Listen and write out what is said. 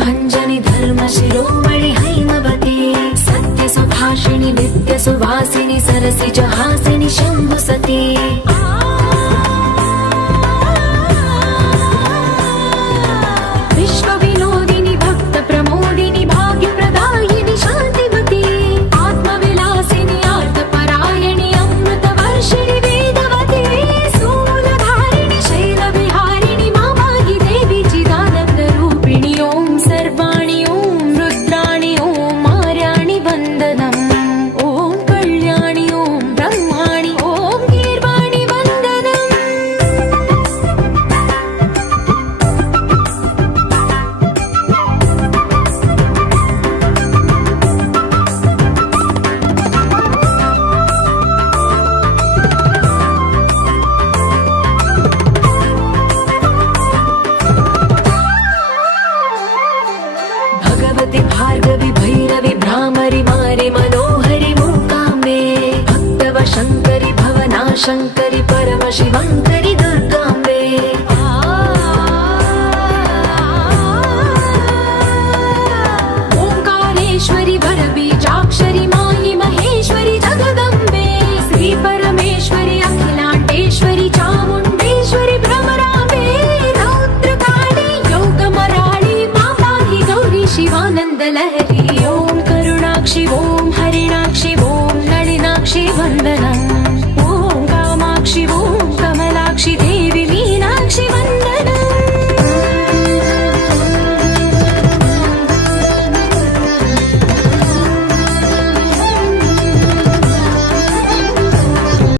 भञ्जनि धर्मशिरोमणि हैमवती सत्यसुभाषिणि नित्यसुवासिनि सरसिजहासिनि शम्भुसती विश्वविनोदिनि भक्तप्रमोदिनि भाग्यप्रदायिनि शान्तिवती आत्मविलासिनि आर्तपरायणि अमृतवर्षिणि वेदवती स्थूलधारिणि शैलविहारिणि मामायि देवी चिदानन्दरूपिणि ॐ सर्वाणि ॐ रुद्राणि ॐ मार्याणि वन्दनम् ॐ कल्याणि ॐ ब्रह्माणि ॐ गीर्वाणि वन्दनम् भगवति भार्गवि भैरवि भ्रामरि मारि मनोहरि मूकाम्बे भक्तव शङ्करि भवनाशङ्करि परमशिवङ्करि